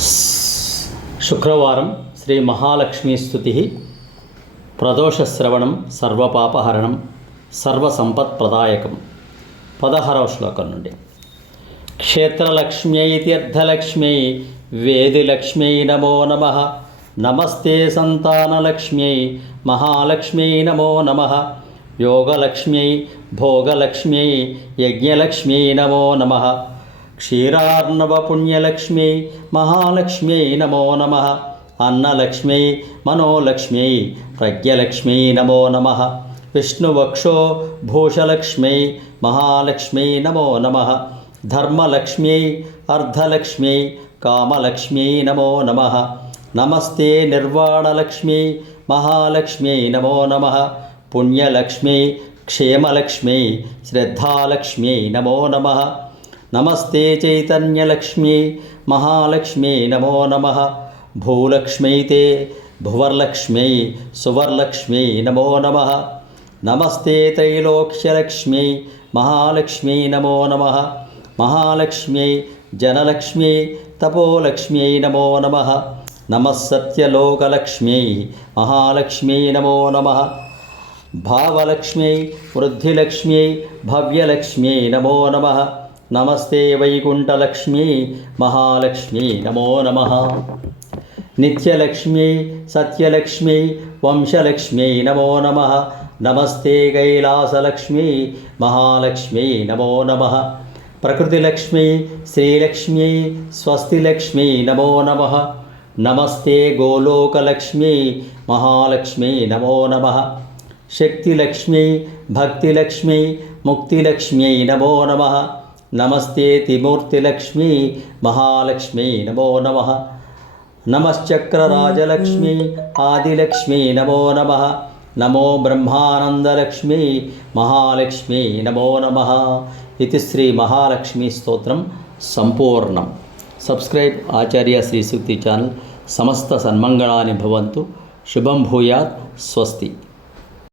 శుక్రవారం శ్రీ మహాలక్ష్మీ స్థుతి ప్రదోషశ్రవణం సర్వపాపహరణం సర్వసంపత్ప్రదాయకం. పదహారవ శ్లోకం నుండి. క్షేత్రలక్ష్మ్యై తీర్థలక్ష్మ్యై వేదిలక్ష్మ్యై నమో నమ. నమస్తే సంతానలక్ష్మ్యై మహాలక్ష్మ్యై నమో నమ. యోగలక్ష్మ్యై భోగలక్ష్మ్యై యజ్ఞలక్ష్మ్యై నమో నమ. క్షీరార్ణవపుణ్యలక్ష్మ్యై మహాలక్ష్మ్యై నమో నమ. అన్నలక్ష్మ్యై మనోలక్ష్మ్యై ప్రజ్ఞలక్ష్మ్యై నమో నమ. విష్ణువక్షో భూషలక్ష్మ్యై మహాలక్ష్మ్యై నమో నమ. ధర్మలక్ష్మ్యై అర్ధలక్ష్మ్యై కామలక్ష్మ్యై నమో నమ. నమస్తే నిర్వాణలక్ష్మ్యై మహాలక్ష్మ్యై నమో నమ. పుణ్యలక్ష్మ్యై క్షేమలక్ష్మ్యై శ్రద్ధాలక్ష్మ్యై నమో నమ. నమస్తే చైతన్యలక్ష్మ్యై మహాలక్ష్మ్యై నమో నమ భూలక్ష్మై తే భువర్లక్ష్మ్యై సువర్లక్ష్మ్యై నమో నమ నమస్తే త్రైలోక్యలక్ష్మ్యై మహాలక్ష్మ్యై నమో నమ మహాలక్ష్మ్యై జనలక్ష్మ్యై తపోలక్ష్మ్యై నమో నమ నమస్సత్యలోకలక్ష్మ్యై మహాలక్ష్మ్యై నమో నమ భావలక్ష్మ్యై వృద్ధిలక్ష్మ్యై భవ్యలక్ష్మ్యై నమో నమ నమస్తే వైకుంఠలక్ష్మ్యై మహాలక్ష్మ్యై నమో నమ. నిత్యలక్ష్మ్యై సత్యలక్ష్మ్యై వంశలక్ష్మ్యై నమో నమ. నమస్తే కైలాసలక్ష్మ్యై మహాలక్ష్మ్యై నమో నమ. ప్రకృతిలక్ష్మ్యై శ్రీలక్ష్మ్యై స్వస్తిలక్ష్మ్యై నమో నమ. నమస్తే గోలోకలక్ష్మ్యై మహాలక్ష్మ్యై నమో నమ. శక్తిలక్ష్మ్యై భక్తిలక్ష్మ్యై ముక్తిలక్ష్మ్యై నమో నమ. నమస్తే త్రిమూర్తిలక్ష్మీ మహాలక్ష్మీ నమో నమ. నమశ్చక్రరాజలక్ష్మీ ఆదిలక్ష్మీ నమో నమ. నమో బ్రహ్మానందలక్ష్మీ మహాలక్ష్మీ నమో నమ. ఇది శ్రీ మహాలక్ష్మీ స్తోత్రం సంపూర్ణం. సబ్స్క్రైబ్ ఆచార్య శ్రీ సూక్తి ఛానల్ సమస్త సన్మంగళాని భవంతు. శుభం భూయాత్. స్వస్తి.